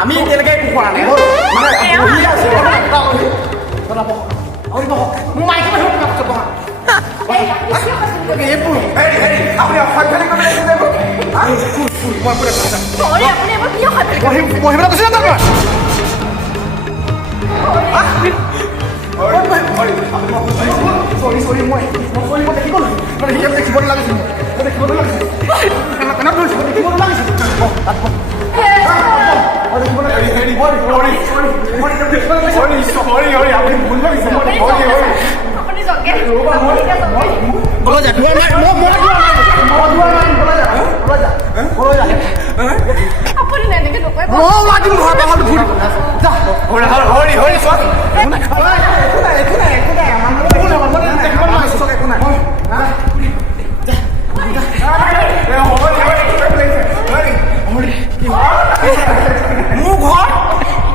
আমি এতিয়ালৈকে একো কৰা নাই মোৰ মাইকী মানুহ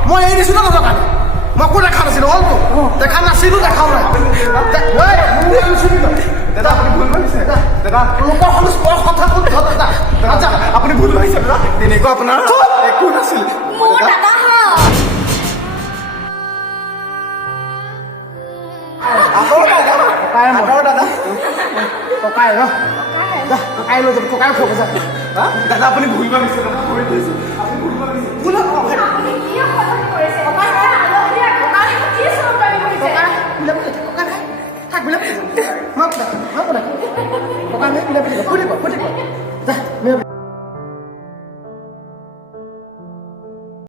মই এই দিছো ন দোকান মই একো দেখা নাছিলো হলতো দেখা নাছিলো দেখাও নাই দাদা আপুনি ভুল কৰিছে দাদা লোকৰ কথা দাদা আপুনি ভুল কৰিছে দাদা তেনেকুৱা আপোনাৰ একো নাছিল ককাই ন ককাই লৈ যাব ককাই খোৱা যায় দাদা আপুনি ভুল কৰিছে দাদা ভুল কৰিছে আপুনি ভুল কৰিছে ভুল Kok